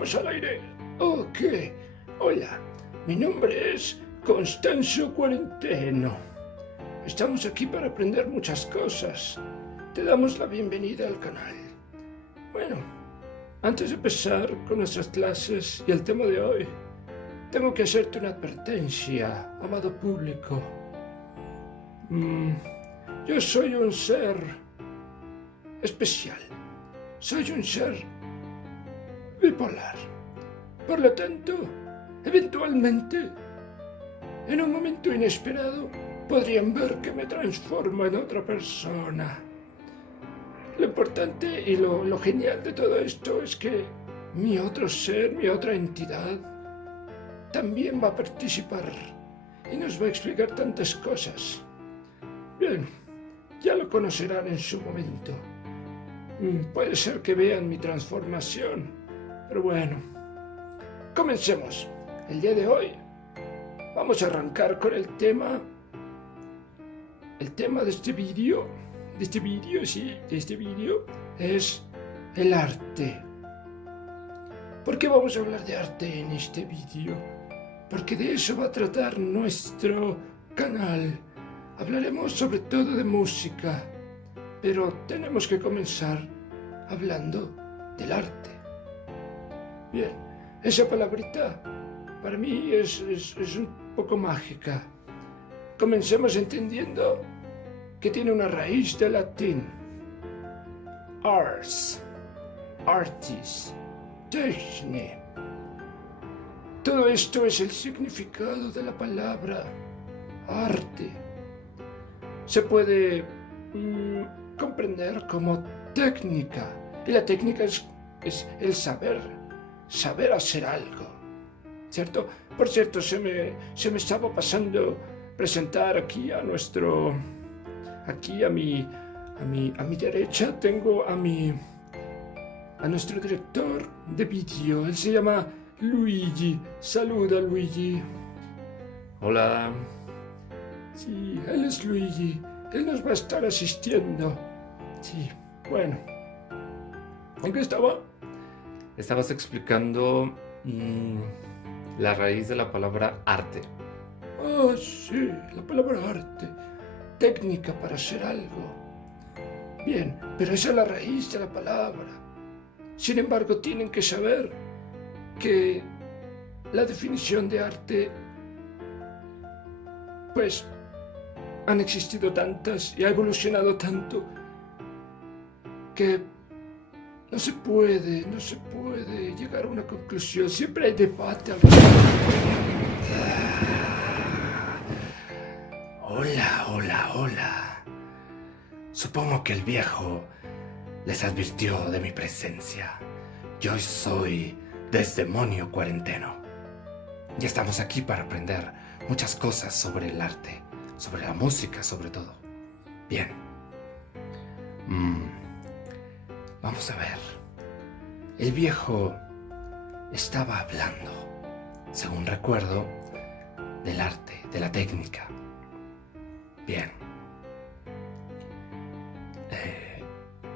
estamos al aire. Ok. Hola, mi nombre es Constanzo Cuarenteno. Estamos aquí para aprender muchas cosas. Te damos la bienvenida al canal. Bueno, antes de empezar con nuestras clases y el tema de hoy, tengo que hacerte una advertencia, amado público. Yo soy un ser especial. Soy un ser bipolar. Por lo tanto, eventualmente, en un momento inesperado, podrían ver que me transformo en otra persona. Lo importante y lo genial de todo esto es que mi otro ser, mi otra entidad, también va a participar y nos va a explicar tantas cosas. Bien, ya lo conocerán en su momento. Puede ser que vean mi transformación, pero bueno, comencemos. El día de hoy vamos a arrancar con el tema de este vídeo. De este vídeo es el arte. ¿Por qué vamos a hablar de arte en este vídeo? Porque de eso va a tratar nuestro canal. Hablaremos sobre todo de música, pero tenemos que comenzar hablando del arte. Bien, esa palabrita para mí es un poco mágica. Comencemos entendiendo que tiene una raíz de latín. Ars, artis, techne. Todo esto es el significado de la palabra arte. Se puede comprender como técnica. Y la técnica es el saber hacer algo. ¿Cierto? Por cierto, se me estaba pasando presentar aquí a nuestro... Aquí a mi derecha tengo a nuestro director de vídeo. Él se llama Luigi. Saluda, Luigi. Hola. Sí, él es Luigi. Él nos va a estar asistiendo. Sí, bueno. ¿En qué estaba? Estabas explicando la raíz de la palabra arte. Ah, sí, la palabra arte. Técnica para hacer algo. Bien, pero esa es la raíz de la palabra. Sin embargo, tienen que saber que la definición de arte, pues, han existido tantas y ha evolucionado tanto que no se puede llegar a una conclusión. Siempre hay debate al respecto. Hola. Supongo que el viejo les advirtió de mi presencia. Yo soy Desdemonio Cuarenteno. Y estamos aquí para aprender muchas cosas sobre el arte, sobre la música sobre todo. Bien. Vamos a ver. El viejo estaba hablando, según recuerdo, del arte, de la técnica. Bien.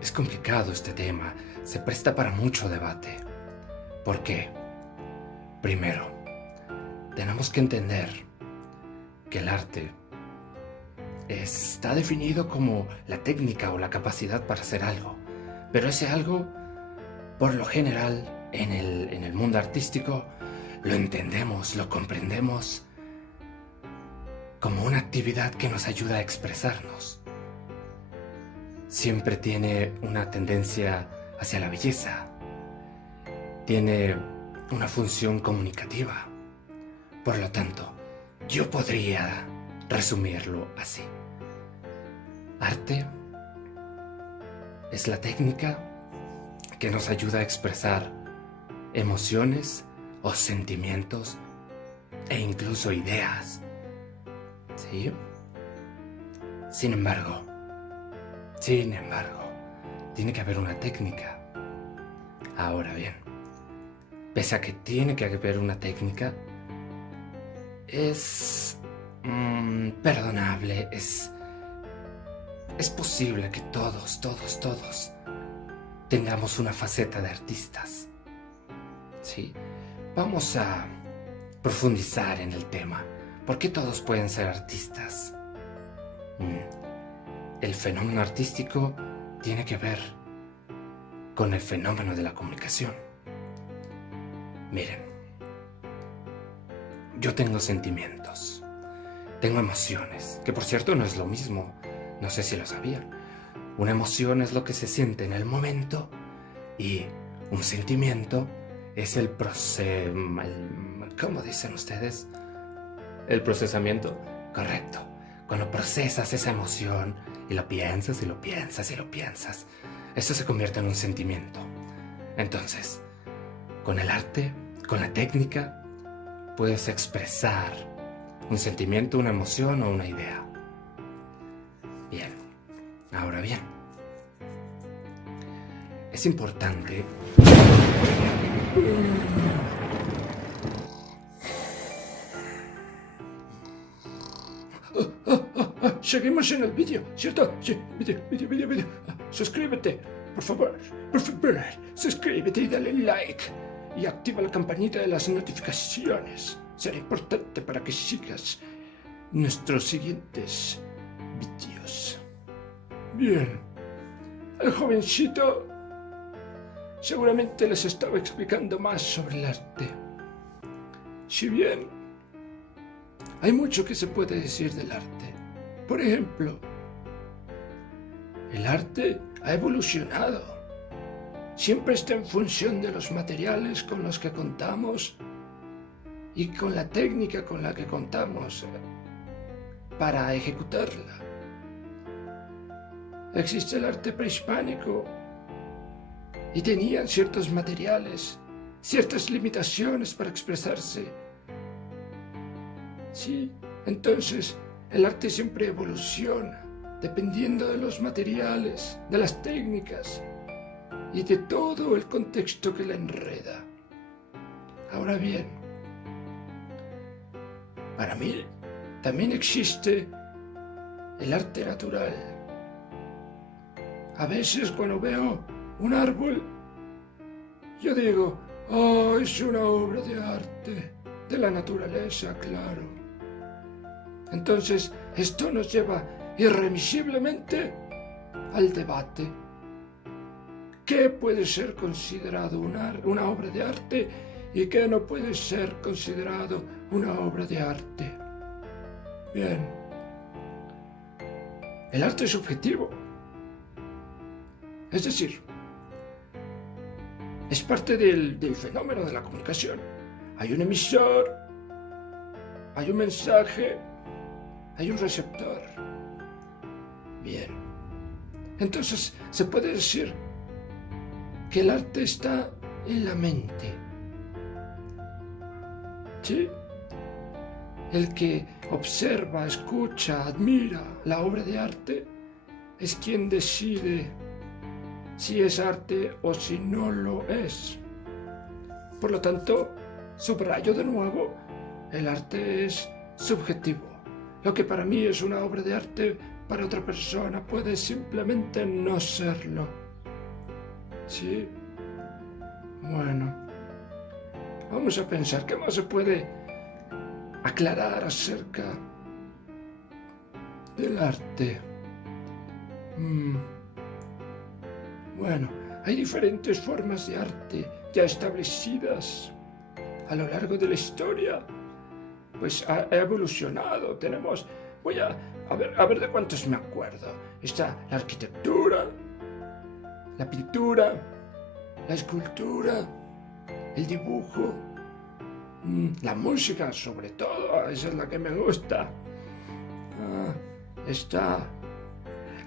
Es complicado este tema, se presta para mucho debate. ¿Por qué? Primero, tenemos que entender que el arte está definido como la técnica o la capacidad para hacer algo, pero ese algo, por lo general, en el mundo artístico, lo entendemos, lo comprendemos como una actividad que nos ayuda a expresarnos. Siempre tiene una tendencia hacia la belleza. Tiene una función comunicativa. Por lo tanto, yo podría resumirlo así. Arte es la técnica que nos ayuda a expresar emociones o sentimientos e incluso ideas. ¿Sí? Sin embargo, tiene que haber una técnica. Ahora bien, pese a que tiene que haber una técnica, es perdonable, es posible que todos tengamos una faceta de artistas. ¿sí? Vamos a profundizar en el tema. ¿Por qué todos pueden ser artistas? El fenómeno artístico tiene que ver con el fenómeno de la comunicación. Miren, yo tengo sentimientos, tengo emociones, que por cierto no es lo mismo, no sé si lo sabían. Una emoción es lo que se siente en el momento y un sentimiento es el proceso, ¿cómo dicen ustedes? El procesamiento. Correcto, cuando procesas esa emoción y lo piensas y lo piensas y lo piensas, eso se convierte en un sentimiento. Entonces, con el arte, con la técnica, puedes expresar un sentimiento, una emoción o una idea. Bien, ahora bien, es importante Seguimos en el vídeo, ¿cierto? Sí, vídeo. Suscríbete, por favor, suscríbete y dale like. Y activa la campanita de las notificaciones. Será importante para que sigas nuestros siguientes vídeos. Bien, el jovencito seguramente les estaba explicando más sobre el arte. Si bien hay mucho que se puede decir del arte. Por ejemplo, el arte ha evolucionado. Siempre está en función de los materiales con los que contamos y con la técnica con la que contamos para ejecutarla. Existe el arte prehispánico y tenían ciertos materiales, ciertas limitaciones para expresarse. Sí, entonces el arte siempre evoluciona, dependiendo de los materiales, de las técnicas y de todo el contexto que la enreda. Ahora bien, para mí también existe el arte natural. A veces cuando veo un árbol, yo digo, oh, es una obra de arte, de la naturaleza, claro. Entonces, esto nos lleva irremisiblemente al debate. ¿Qué puede ser considerado una obra de arte y qué no puede ser considerado una obra de arte? Bien, el arte es subjetivo. Es decir, es parte del fenómeno de la comunicación. Hay un emisor, hay un mensaje, hay un receptor. Bien, entonces se puede decir que el arte está en la mente. ¿Sí? El que observa, escucha, admira la obra de arte es quien decide si es arte o si no lo es. Por lo tanto, subrayo de nuevo, el arte es subjetivo. Lo que para mí es una obra de arte, para otra persona puede simplemente no serlo. ¿Sí? Bueno, vamos a pensar qué más se puede aclarar acerca del arte. Bueno, hay diferentes formas de arte ya establecidas a lo largo de la historia. Pues ha evolucionado. Tenemos, voy a ver de cuántos me acuerdo. Está la arquitectura, la pintura, la escultura, el dibujo, la música sobre todo, esa es la que me gusta.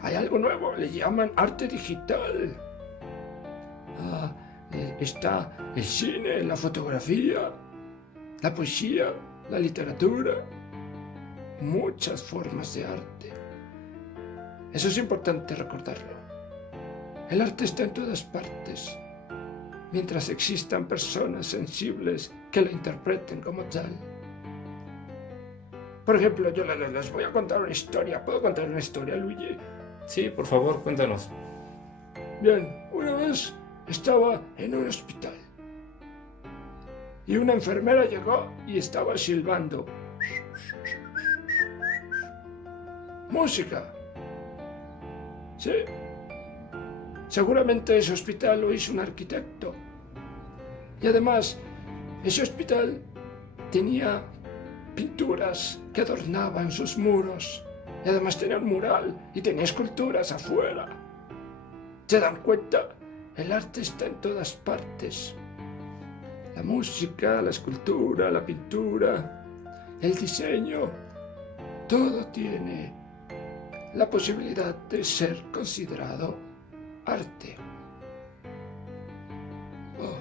Hay algo nuevo, le llaman arte digital. Está el cine, la fotografía, la poesía, la literatura, muchas formas de arte. Eso es importante recordarlo. El arte está en todas partes, mientras existan personas sensibles que la interpreten como tal. Por ejemplo, yo les voy a contar una historia. ¿Puedo contar una historia, Luigi? Sí, por favor, cuéntanos. Bien, una vez estaba en un hospital y una enfermera llegó y estaba silbando. Música. Sí. Seguramente ese hospital lo hizo un arquitecto. Y además, ese hospital tenía pinturas que adornaban sus muros. Y además tenía un mural y tenía esculturas afuera. ¿Se dan cuenta? El arte está en todas partes. La música, la escultura, la pintura, el diseño, todo tiene la posibilidad de ser considerado arte. Oh,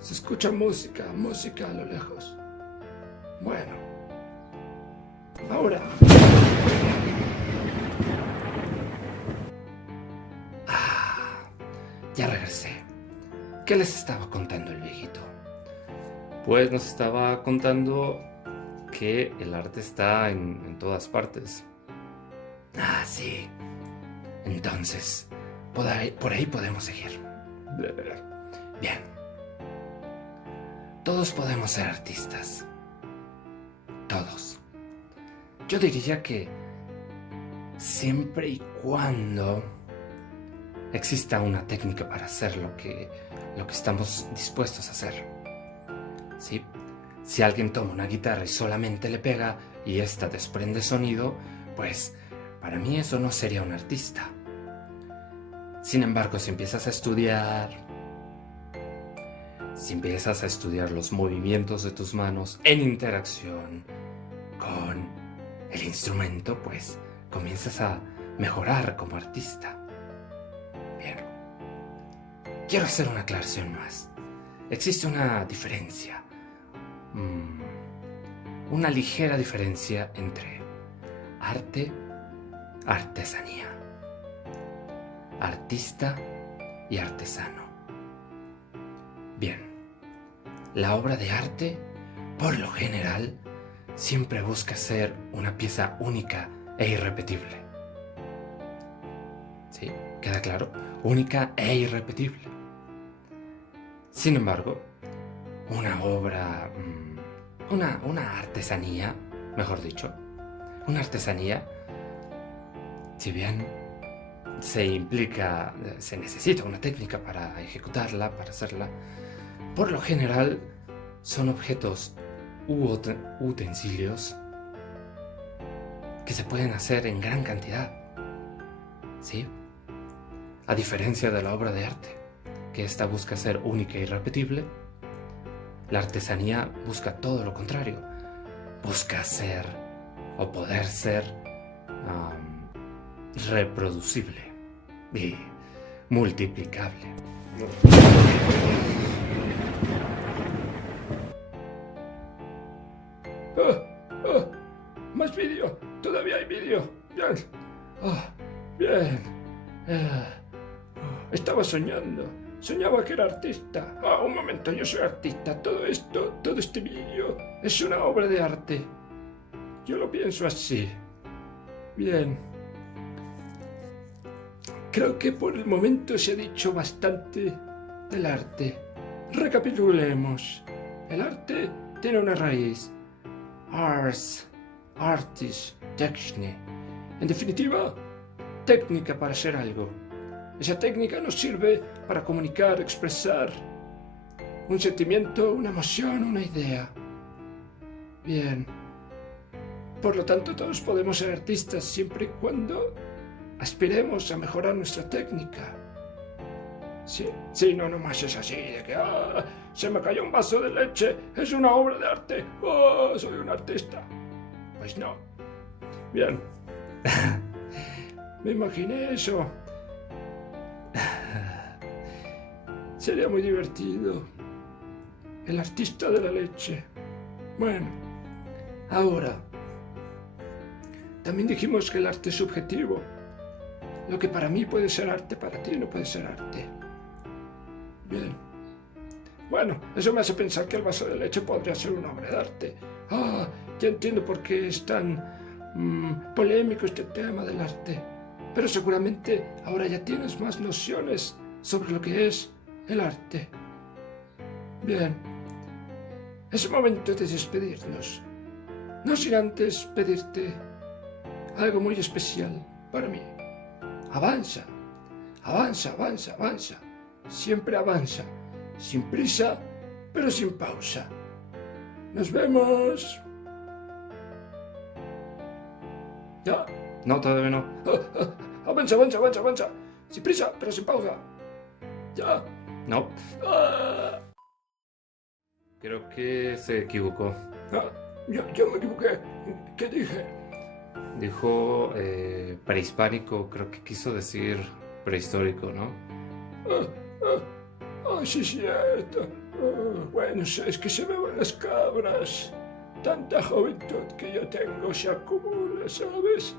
se escucha música a lo lejos. Bueno, ahora. Ya regresé. ¿Qué les estaba contando el viejito? Pues nos estaba contando que el arte está en todas partes. Ah, sí. Entonces, por ahí podemos seguir. Bien. Todos podemos ser artistas. Todos. Yo diría que siempre y cuando exista una técnica para hacer lo que estamos dispuestos a hacer. ¿Sí? Si alguien toma una guitarra y solamente le pega y ésta desprende sonido, pues para mí eso no sería un artista. Sin embargo, si empiezas a estudiar los movimientos de tus manos en interacción con el instrumento, pues comienzas a mejorar como artista. Bien. Quiero hacer una aclaración más. Existe una diferencia. Una ligera diferencia entre arte, artesanía, artista y artesano. Bien, la obra de arte, por lo general, siempre busca ser una pieza única e irrepetible. ¿Sí? ¿Queda claro? Única e irrepetible. Sin embargo, una obra, una artesanía, mejor dicho, una artesanía, si bien se necesita una técnica para ejecutarla, para hacerla, por lo general son objetos u utensilios que se pueden hacer en gran cantidad, ¿sí? A diferencia de la obra de arte, que esta busca ser única e irrepetible, la artesanía busca todo lo contrario, busca ser o poder ser reproducible y multiplicable. Más vídeo, todavía hay vídeo. Bien. Bien. Estaba soñando. Soñaba que era artista. Un momento, yo soy artista. Todo este vídeo es una obra de arte. Yo lo pienso así. Bien. Creo que por el momento se ha dicho bastante del arte. Recapitulemos. El arte tiene una raíz. Ars, artis, techne. En definitiva, técnica para hacer algo. Esa técnica nos sirve para comunicar, expresar un sentimiento, una emoción, una idea. Bien. Por lo tanto, todos podemos ser artistas siempre y cuando aspiremos a mejorar nuestra técnica. Sí, no nomás es así, de que se me cayó un vaso de leche, es una obra de arte, soy un artista. Pues no. Bien. Me imaginé eso. Sería muy divertido. El artista de la leche. Bueno, ahora. También dijimos que el arte es subjetivo. Lo que para mí puede ser arte, para ti no puede ser arte. Bien. Bueno, eso me hace pensar que el vaso de leche podría ser una obra de arte. Ya entiendo por qué es tan polémico este tema del arte. Pero seguramente ahora ya tienes más nociones sobre lo que es el arte. Bien. Es momento de despedirnos. No sin antes pedirte algo muy especial para mí. Avanza, avanza, avanza, avanza. Siempre avanza. Sin prisa, pero sin pausa. Nos vemos. ¿Ya? No, todavía no. Avanza, avanza, avanza, avanza. Sin prisa, pero sin pausa. Ya. No, Ah, creo que se equivocó. yo me equivoqué. ¿Qué dije? Dijo prehispánico, creo que quiso decir prehistórico, ¿no? Sí, cierto. Bueno, es que se me van las cabras. Tanta juventud que yo tengo se acumula, ¿sabes?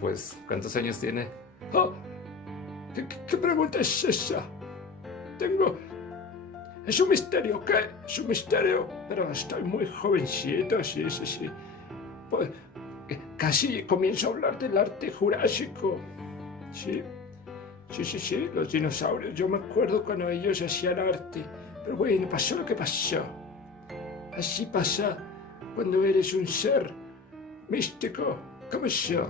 Pues, ¿cuántos años tiene? Ah, ¿qué pregunta es esa? Tengo... Es un misterio, ¿qué? Es un misterio, pero estoy muy jovencito, sí, sí, sí. Pues, casi comienzo a hablar del arte jurásico. Sí, sí, sí, sí, los dinosaurios. Yo me acuerdo cuando ellos hacían arte. Pero bueno, pasó lo que pasó. Así pasa cuando eres un ser místico como yo.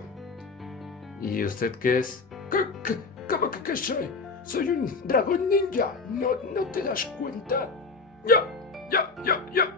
¿Y usted qué es? ¿Cómo que qué soy? Soy un dragón ninja. ¿No te das cuenta? Ya, ya, ya, ya.